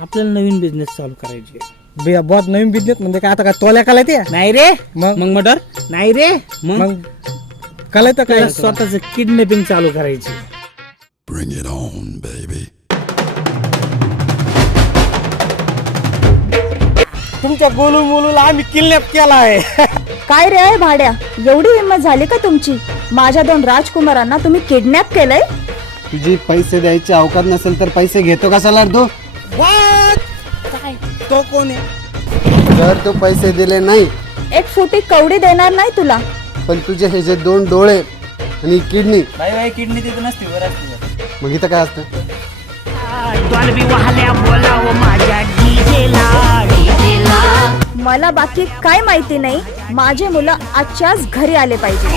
आपल्याला नवीन बिझनेस चालू करायची आहे. बहुत नवीन बिझनेस म्हणजे काय आता काय तोल्या काला ते नाही रे मग मग मटर नाही रे मग कलाय तर काय स्वतःच किडनॅपिंग चालू करायची. Bring it on, baby. तुमच्या गोलू मोलूला आम्ही किडनॅप केला आहे. काय रे भाड्या, एवढी हिंमत झाली का तुमची? माझ्या 2 राजकुमारांना तुम्ही किडनॅप केलंय? तुझी पैसे द्यायची अवकात नसेल तर पैसे घेतो कशाला रे तू? तो कोण आहे? जर तू पैसे दिले नाही 1 फुटी कवडी देणार नाही तुला. पण तुझे हे जे 2 डोळे आणि किडनी बाई किडनी तिथं नसते बरं. मग इथं काय असतं? मला बाकी काय माहिती नाही. माझे मुलं आजच्याच घरी आले पाहिजे.